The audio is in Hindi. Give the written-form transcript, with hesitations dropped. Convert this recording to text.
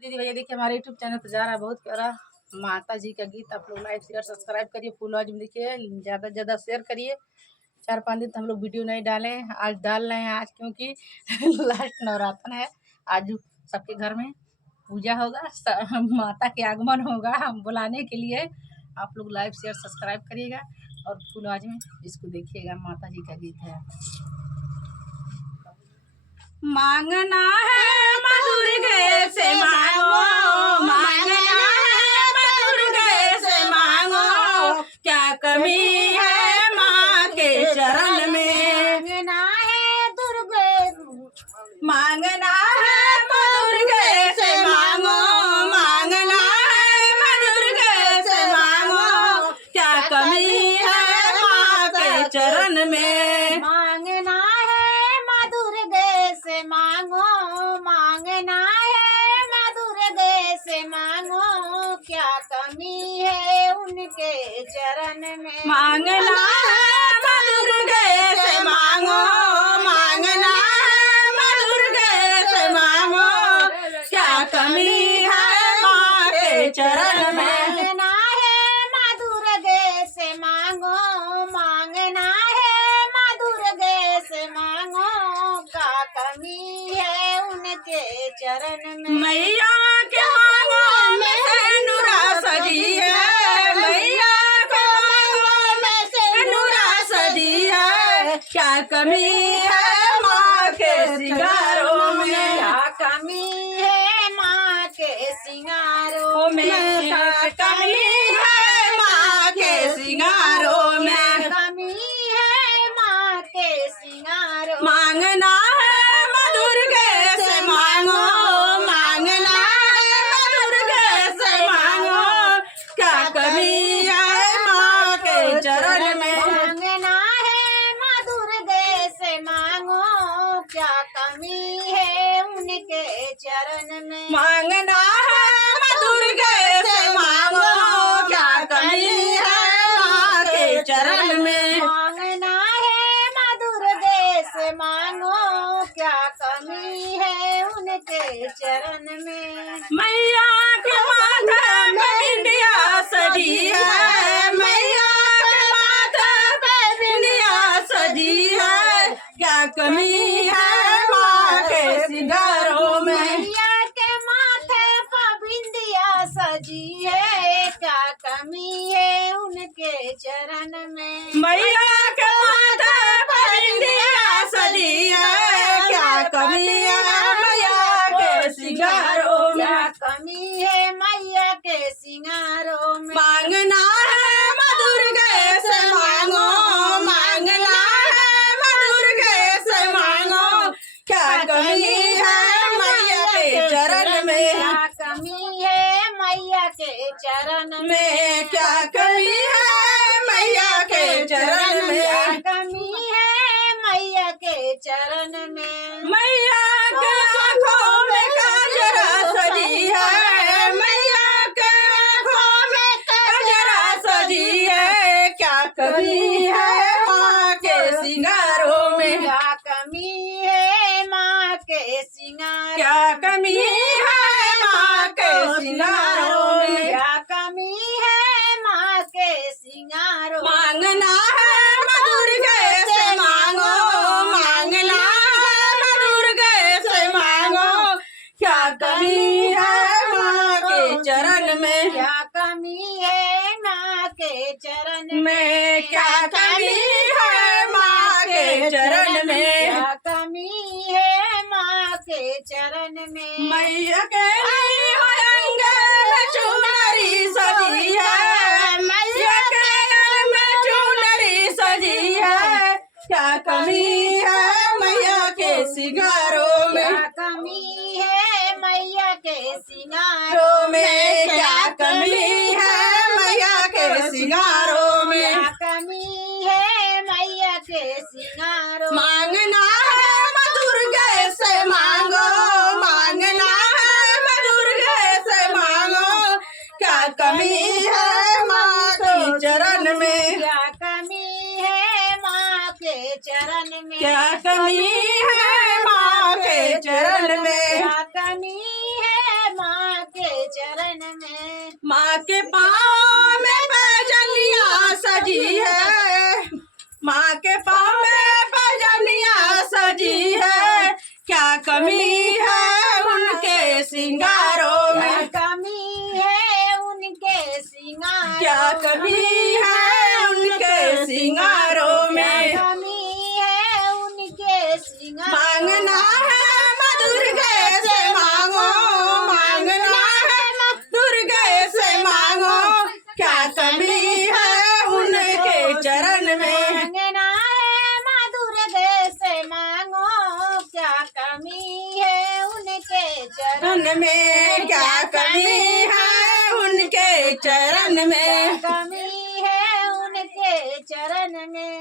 तो दीदी भैया देखिए हमारे यूट्यूब चैनल पर जा रहा है बहुत प्यारा माता जी का गीत। आप लोग लाइक शेयर सब्सक्राइब करिए, फुल वॉच में देखिए, ज़्यादा से ज़्यादा शेयर करिए। 4-5 दिन तो हम लोग वीडियो नहीं डाले, आज डाल रहे हैं। आज क्योंकि लास्ट नवरात्र है, आज सबके घर में पूजा होगा, माता के आगमन होगा हम बुलाने के लिए। आप लोग लाइक शेयर सब्सक्राइब करिएगा और फुल वॉच में इसको देखिएगा। माता जी का गीत है। मांगना है मधुर गए से मांगो, मांगना है मधुर गए से मांगो, क्या कमी है माँ के चरण में। मांगना है दुर्गे, मांगना है मधुर गए से मांगो, मांगना है मधुर गए से मांगो, क्या कमी है माँ के चरण में। मांगना है मधुर गए से मांगो, मांगना है मधुर गए से मांगो, क्या कमी है उनके चरण में। मांगना है मधुर गए से मांगो, मांगना है मधुर गए से मांगो, क्या कमी है माँ के चरण में। मांगना है मधुर गए से मांगो, मांगना है मधुर गए से मांगो, क्या कमी है उनके चरण में। मैया के मांगो में सिंदूरा सजी है, मैया के मांगो में सिंदूरा सजी है, क्या कमी है माँ के सिंगारों में। क्या कमी है माँ के सिंगारों में। क्या कमी है माँ के सिंगारों में। कमी है माँ के सिंगारों। मांगना है मधुर गए से मांगो, मांगना है मधुर गए से मांगो, क्या कमी है माँ के चरण में। मांगना है मधुर गए से मांगो, क्या कमी है उनके चरण में। मांगना है मधुर गए से मांगो, क्या कमी है माँ के चरण में। मांगना है मधुर गए से मांगो, क्या कमी है उनके चरण में। मैया के माथे में बिंदिया सजी है, मैया के माथे पे बिंदिया सजी है, क्या कमी है माँ के सिंगारों में। मैया के माथे पर बिंदिया सजी है, क्या कमी है उनके चरण में। मैया के माथे पे बिंदिया सजी है, क्या कमी है मैया के सिंगारों में। क्या कमी है मैया के सिंगारों में। मांगना है मधुर गए से मांगो, मांगना है मधुर गए से मांगो, क्या कमी है मैया के चरण में। क्या कमी है मैया के चरण में क्या कमी है मैया के चरण क्या में। कमी है मैया के चरण में। मैया के आँखों में काजरा सजी है, मैया के आँखों में काजरा सजी है, क्या कमी है माँ के सिंगारों में। क्या कमी है माँ के सिंगार। क्या कमी है माँ के सिंगारों में। क्या कमी है माँ के सिंगारों। मांगना है मधुर गए से मांगो, मांगना है मधुर गए से मांगो, क्या कमी है माँ के चरण में। क्या कमी है माँ के चरण में क्या कमी है माँ के चरण में। क्या कमी है माँ के चरण में। मैया के लिए अंग में चुनरी सजी है, मैया के अंग में चुनरी सजी है, क्या कमी है मैया के सिंगारों में। क्या कमी है मैया के सिंगारों सिंगारों में क्या कमी है मैया के सिंगारों में। क्या कमी है मैया के सिंगारों। मांगना है मधुर गए से मांगो, मांगना है मधुर गए से मांगो, क्या कमी है माँ के चरण में। क्या कमी है माँ के चरण में। क्या कमी है माँ के चरण में। क्या कमी है माँ माँ के पाँव में पैजनिया सजी है, माँ के पाँव में पैजनिया सजी है, क्या कमी है उनके सिंगारों में, कमी है उनके सिंगारों, क्या कमी है उनके सिंगारों में, कमी है उनके सिंगारों। मांगना है माँ दुर्गे से मांगो, मांगना है माँ दुर्गे से मांगो, क्या कमी है उनके चरण में, मांगना है माँ दुर्गे से मांगो, क्या कमी है उनके चरण में, क्या कमी है उनके चरण में, कमी है उनके चरण में।